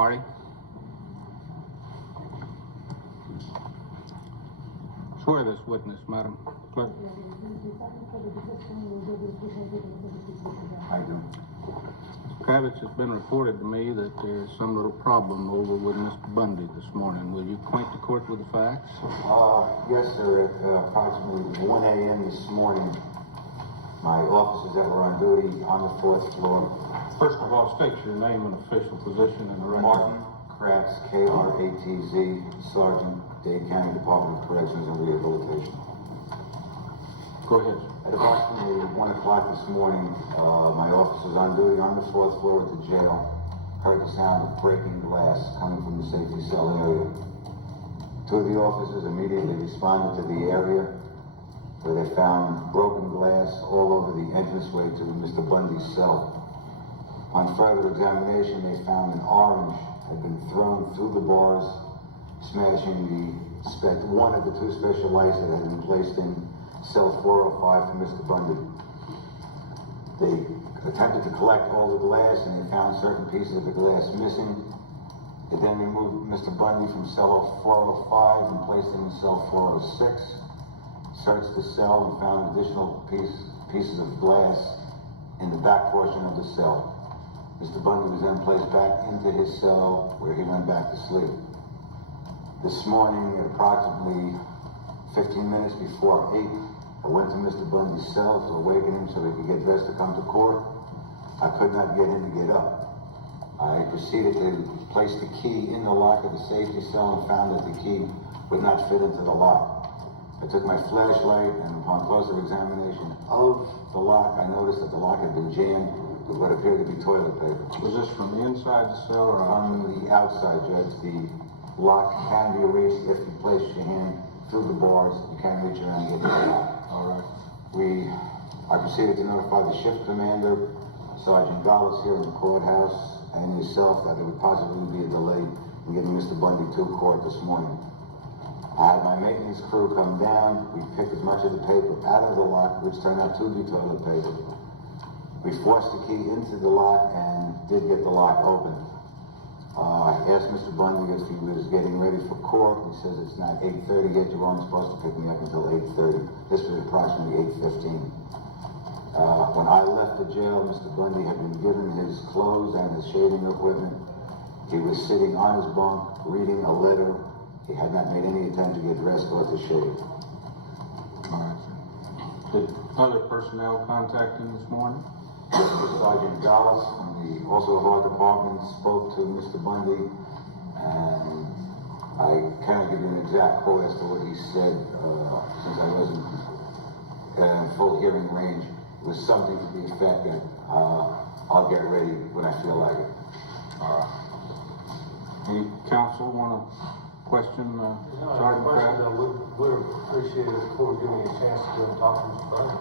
Marty? Swear this witness, Madam Clerk. I do. Mr. Kravitz, it's been reported to me that there's some little problem over with Mr. Bundy this morning. Will you acquaint the court with the facts? Yes, sir. At approximately 1 a.m. this morning, my officers that were on duty on the 4th floor. First of all, state your name and official position in the record. Martin Kratz, K-R-A-T-Z, Sergeant, Dade County Department of Corrections and Rehabilitation. Go ahead. At approximately 1 o'clock this morning, my officers on duty on the 4th floor at the jail heard the sound of breaking glass coming from the safety cell area. Two of the officers immediately responded to the area where they found broken glass all over the entranceway to Mr. Bundy's cell. On further examination, they found an orange had been thrown through the bars, smashing one of the two special lights that had been placed in cell 405 for Mr. Bundy. They attempted to collect all the glass and they found certain pieces of the glass missing. They then removed Mr. Bundy from cell 405 and placed him in cell 406. Searched the cell and found additional pieces of glass in the back portion of the cell. Mr. Bundy was then placed back into his cell where he went back to sleep. This morning at approximately 15 minutes before 8, I went to Mr. Bundy's cell to awaken him so he could get dressed to come to court. I could not get him to get up. I proceeded to place the key in the lock of the safety cell and found that the key would not fit into the lock. I took my flashlight and upon closer examination of the lock, I noticed that the lock had been jammed with what appeared to be toilet paper. Was this from the inside the cell or On the outside, Judge, the lock can be reached if you place your hand through the bars. You can reach around and get the lock. All right. I proceeded to notify the shift commander, Sergeant Gallis here in the courthouse, and yourself that there would possibly be a delay in getting Mr. Bundy to court this morning. I had my maintenance crew come down. We picked as much of the paper out of the lock, which turned out to be toilet paper. We forced the key into the lock and did get the lock open. I asked Mr. Bundy if he was getting ready for court. He says it's not 8:30 yet. You weren't supposed to pick me up until 8:30. This was approximately 8:15. When I left the jail, Mr. Bundy had been given his clothes and his shaving equipment. He was sitting on his bunk reading a letter. He had not made any attempt to get dressed or to shave. All right. Did other personnel contact him this morning? Sergeant Gallis from also of our department spoke to Mr. Bundy, and I cannot give you an exact quote as to what he said since I wasn't in full hearing range. It was something to the effect that I'll get ready when I feel like it. All right. Any counsel want to question Sergeant Kravitz? Would appreciate it if the court giving me a chance to go and talk to Mr. Bundy.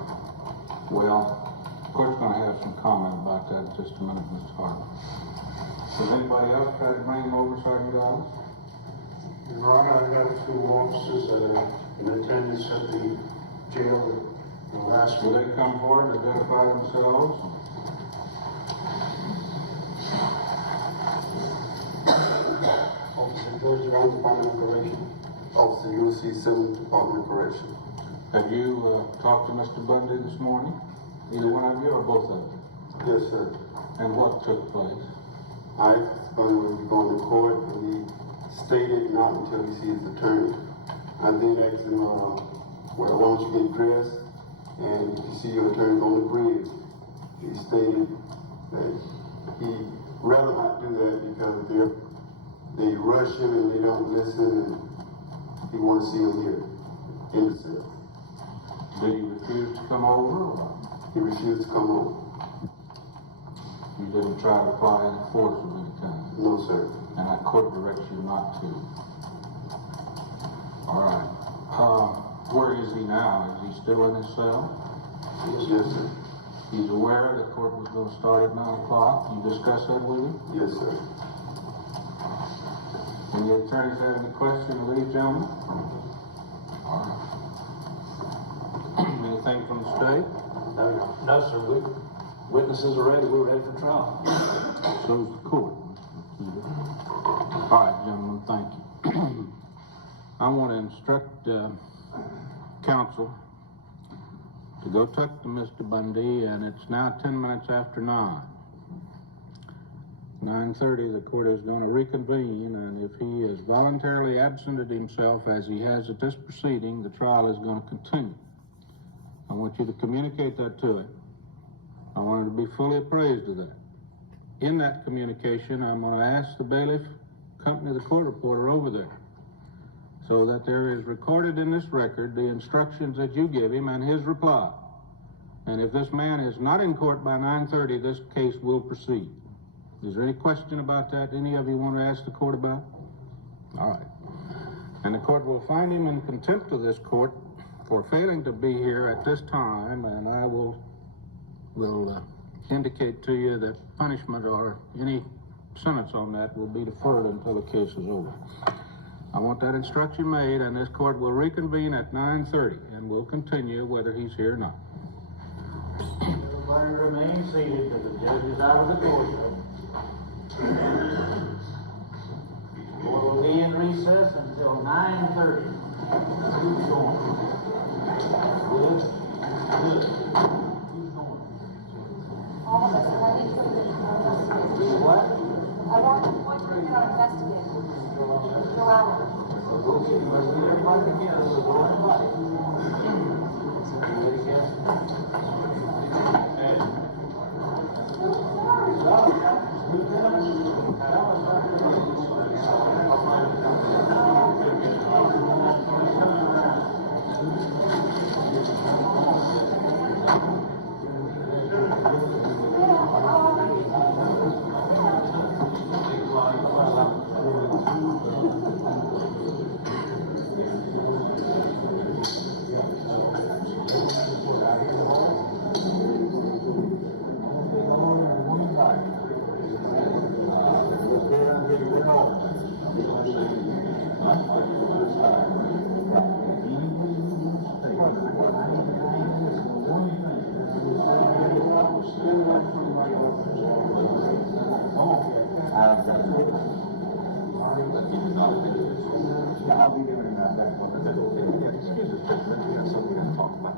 Well, the court's going to have some comment about that in just a minute, Mr. Hartley. Does anybody else try to bring him over, Sergeant Gallis? Your Honor, I got two officers that are in attendance at the jail the last Will they come forward and identify themselves? Officer George DaRonch, Department of Correction. Officer UC 7, Department of Correction. Have you talked to Mr. Bundy this morning? Either one of you or both of you? Yes, sir. And what took place? I was going to court and he stated not until he sees the attorney. I did ask him, well, why don't you get dressed and you see your attorney on the bridge. He stated that he'd rather not do that because they rush him and they don't listen and he wants to see him here in the cell. Did he refuse to come over? Or He refused to come over. you didn't try to apply any force of any kind? No, sir. And that court directs you not to? All right. Where is he now? Is he still in his cell? Yes, sir. He's aware the court was going to start at 9 o'clock. You discussed that with him? Yes, sir. Any attorneys have any questions of these gentlemen? All right. Anything from the state? No, sir. Witnesses are ready. We're ready for trial. So is the court. All right, gentlemen, thank you. I want to instruct counsel to go talk to Mr. Bundy, and it's now 10 minutes after 9. 9:30, the court is going to reconvene, and if he is voluntarily absented himself as he has at this proceeding, the trial is going to continue. I want you to communicate that to him. I want him to be fully appraised of that. In that communication, I'm going to ask the bailiff, accompany the court reporter over there, so that there is recorded in this record the instructions that you give him and his reply. And if this man is not in court by 9:30, this case will proceed. Is there any question about that any of you want to ask the court about? All right. And the court will find him in contempt of this court for failing to be here at this time, and I will indicate to you that punishment or any sentence on that will be deferred until the case is over. I want that instruction made, and this court will reconvene at 9:30, and will continue whether he's here or not. Everybody remain seated till the judge is out of the courtroom. Court will be in recess until 9:30. Who's going? Good? Good. Who's going? All of us, and I need to investigate. What? I want to point to get our investigator. Go out. Okay, let's get everybody together. We'll go everybody. Ready, I'll be there in that back one. Excuse us, we got something to talk about.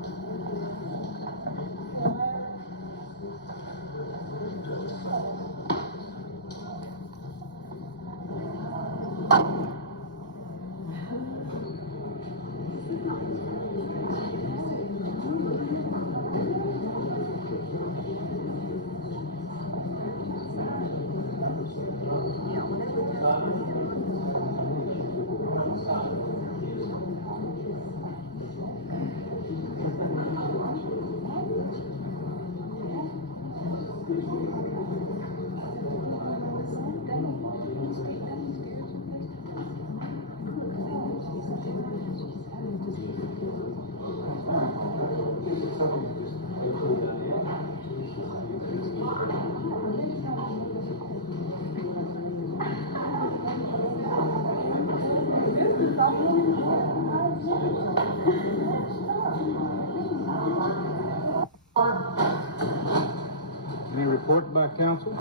Any report by counsel?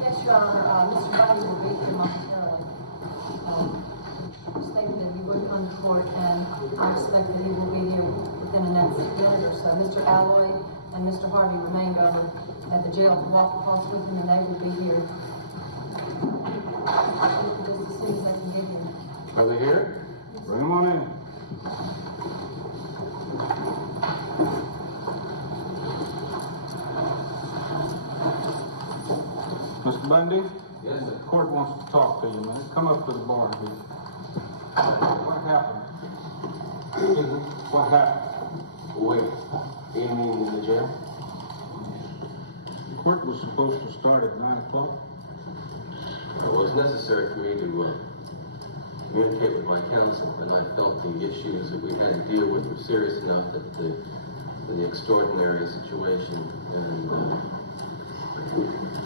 Yes, Your Honor, Mr. Bundy will be here momentarily. Stated that he would come to court, and I expect that he will be here within the next minute or so. Mr. Alloy and Mr. Harvey remain over at the jail to walk across with him, and they will be here just as soon as they can get here. Are they here? Bring them on in. Mr. Bundy? Yes, sir. The court wants to talk to you, man. Come up to the bar here. What happened? What happened? Wait, do you mean in the jail? The court was supposed to start at 9 o'clock. Well, it was necessary for me to communicate with my counsel, and I felt the issues that we had to deal with were serious enough that the extraordinary situation and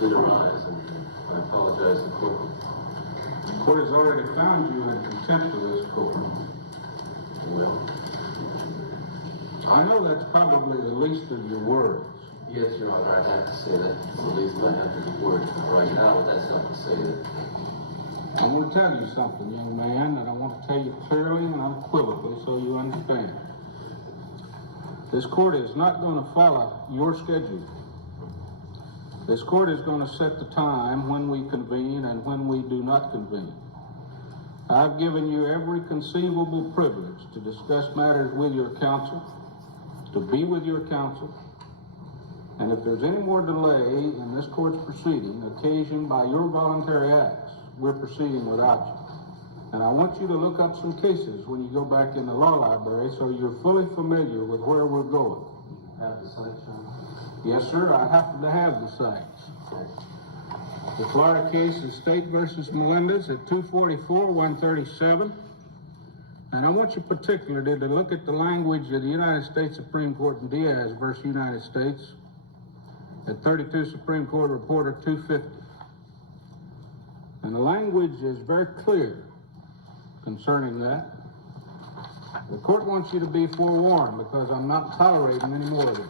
did arise, and I apologize to the court. The court has already found you in contempt of this court. Well, I know that's probably the least of your worries. Yes, Your Honor, I'd have to say that. At least I have to be word right now, but that's not to say that. I'm going to tell you something, young man, that I want to tell you clearly and unequivocally so you understand. This court is not going to follow your schedule. This court is going to set the time when we convene and when we do not convene. I've given you every conceivable privilege to discuss matters with your counsel, to be with your counsel, and if there's any more delay in this court's proceeding occasioned by your voluntary acts, we're proceeding without you. And I want you to look up some cases when you go back in the law library so you're fully familiar with where we're going. Have the sites, Your Honor? Yes, sir, I happen to have the sites. The Florida case is State versus Melendez at 244, 137. And I want you particularly to look at the language of the United States Supreme Court in Diaz versus United States at 32 Supreme Court Reporter 250. And the language is very clear concerning that. The court wants you to be forewarned because I'm not tolerating any more of this.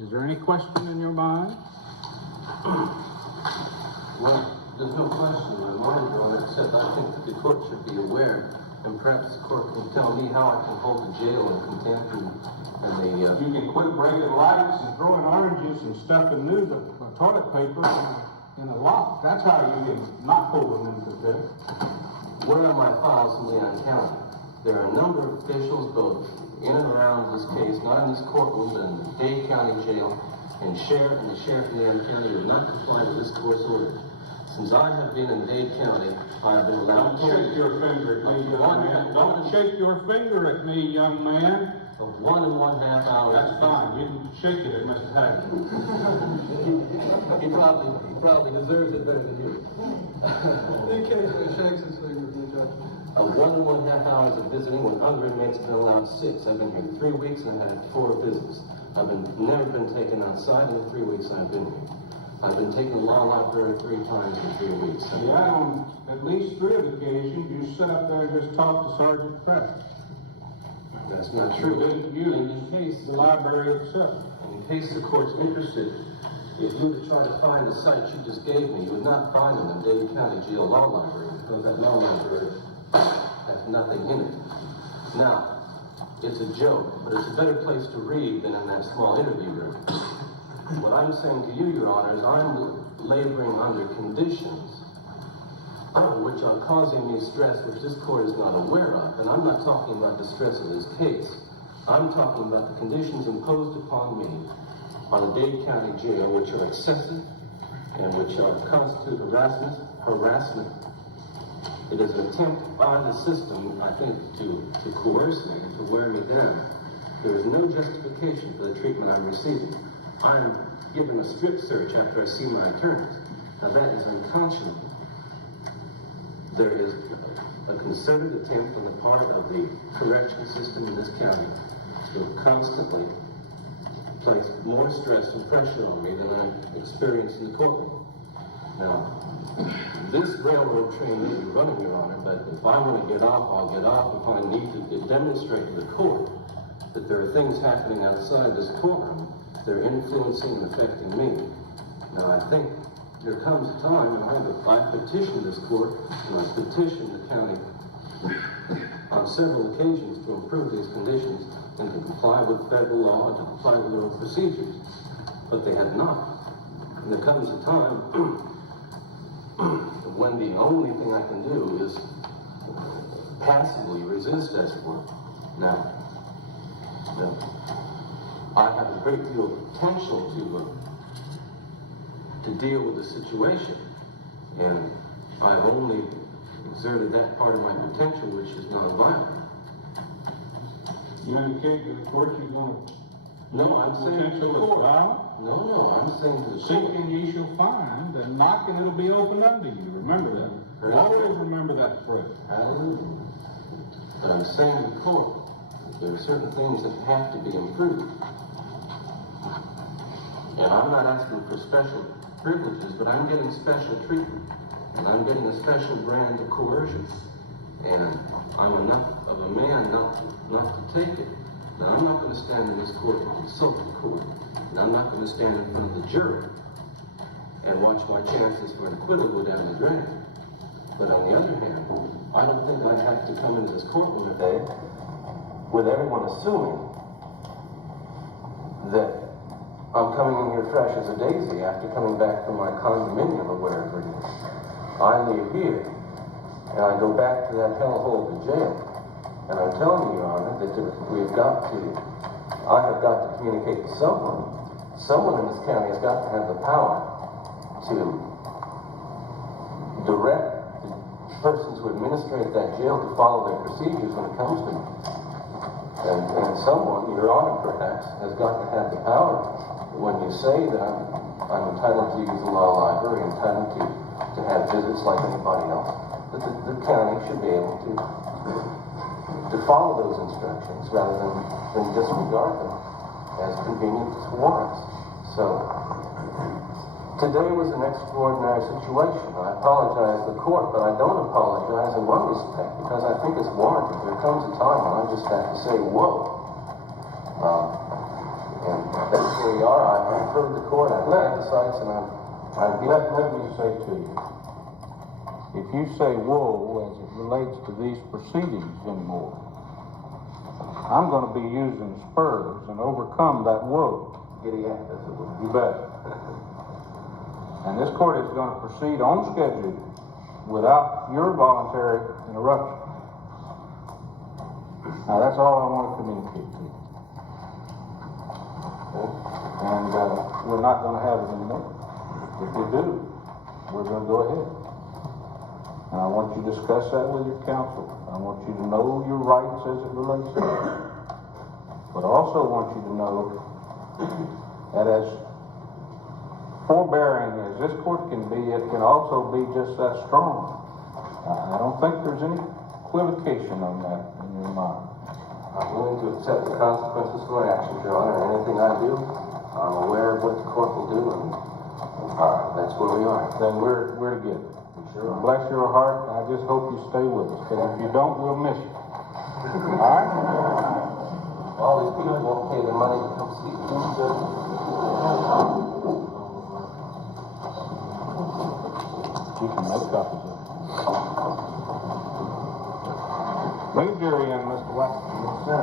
Is there any question in your mind? Well, there's no question in my mind, Your Honor, except I think that the court should be aware, and perhaps the court can tell me how I can hold the jail in contempt and the, You can quit breaking lights and throwing orange juice and stuffing new toilet paper in a lock. That's how you can not hold them in contempt. Where are my files in Leon County? There are a number of officials, both in and around this case, not in this courtroom, but in the Dade County Jail, and the sheriff in Leon County who have not complied with this court's order. Since I have been in Dade County, I have been allowed Don't shake your finger at me, young man. Don't shake your finger at me, young man. of 1.5 hours. That's fine. You can shake it at Mr. Haggard. He probably deserves it better than you. He occasionally shakes his finger, Judge. Of 1.5 hours of visiting when other inmates have been allowed 6. I've been here 3 weeks and I've had 4 visits. I've never been taken outside in the 3 weeks I've been here. I've been taken to the law library 3 times in 3 weeks. Yeah, on at least 3 of the occasions, you sit up there and just talk to Sergeant Pratt. That's not You true. didn't use the library itself. In case the court's interested, if you were to try to find the sites you just gave me, you would not find them in Dade County Jail Law Library, because that law library has nothing in it. Now, it's a joke, but it's a better place to read than in that small interview room. What I'm saying to you, Your Honor, is I'm laboring under conditions which are causing me stress which this court is not aware of. And I'm not talking about the stress of this case. I'm talking about the conditions imposed upon me on the Dade County Jail, which are excessive and which constitute harassment. It is an attempt by the system, I think, to coerce me and to wear me down. There is no justification for the treatment I'm receiving. I am given a strip search after I see my attorneys. Now that is unconscionable. There is a concerted attempt on the part of the correction system in this county to constantly place more stress and pressure on me than I experience in the courtroom. Now, this railroad train may be running, Your Honor, but if I want to get off, I'll get off. If I need to demonstrate to the court that there are things happening outside this courtroom, they're influencing and affecting me. Now, I think there comes a time when I've petitioned this court, and I've petitioned the county on several occasions to improve these conditions and to comply with federal law and to comply with their own procedures. But they have not. And there comes a time when the only thing I can do is passively resist, as it were. Now, I have a great deal of potential to deal with the situation, and I've only exerted that part of my potential which is nonviolent. You indicate to the court you're going to No, I'm saying to the potential court. of violence? No, I'm saying to the court. Seeking ye shall find, and knocking it'll be opened unto you. Remember that. Always remember that phrase. Hallelujah. But I'm saying to the court, there are certain things that have to be improved. And I'm not asking for special privileges, but I'm getting special treatment. And I'm getting a special brand of coercion. And I'm enough of a man not to take it. Now, I'm not going to stand in this court and consult the court, and I'm not going to stand in front of the jury and watch my chances for an acquittal go down the drain. But on the other hand, I don't think I'd have to come into this courtroom today with everyone assuming that I'm coming in here fresh as a daisy after coming back from my condominium or wherever it is. I leave here, and I go back to that hellhole, the jail. And I'm telling you, Your Honor, that I have got to communicate to someone. Someone in this county has got to have the power to direct the persons who administrate that jail to follow their procedures when it comes to me. And someone, Your Honor perhaps, has got to have the power when you say that I'm entitled to use the law library, entitled to have visits like anybody else, that the county should be able to follow those instructions rather than disregard them as convenient warrants. So, today was an extraordinary situation. I apologize to the court, but I don't apologize in one respect because I think it's warranted. There comes a time when I just have to say, whoa. And that's where we are. I've heard the court, I've read the sites, and Let me say to you, if you say whoa as it relates to these proceedings anymore, I'm going to be using spurs and overcome that whoa. Giddy up, as it were. You bet. And this court is going to proceed on schedule without your voluntary interruption. Now, that's all I want to communicate to you. Okay? And we're not going to have it anymore. If we do, we're going to go ahead. And I want you to discuss that with your counsel. I want you to know your rights as it relates to that. But I also want you to know that as forbearing as this court can be, it can also be just that strong. I don't think there's any equivocation on that in your mind. I'm willing to accept the consequences for my actions, Your Honor. Anything I do, I'm aware of what the court will do, and that's where we are. Then we're together. Sure. Bless your heart. I just hope you stay with us, because if you don't, we'll miss you. All right? All these people won't pay their money to come see you. You can make copies of it. Bring the jury in, Mr. White. Yes, sir.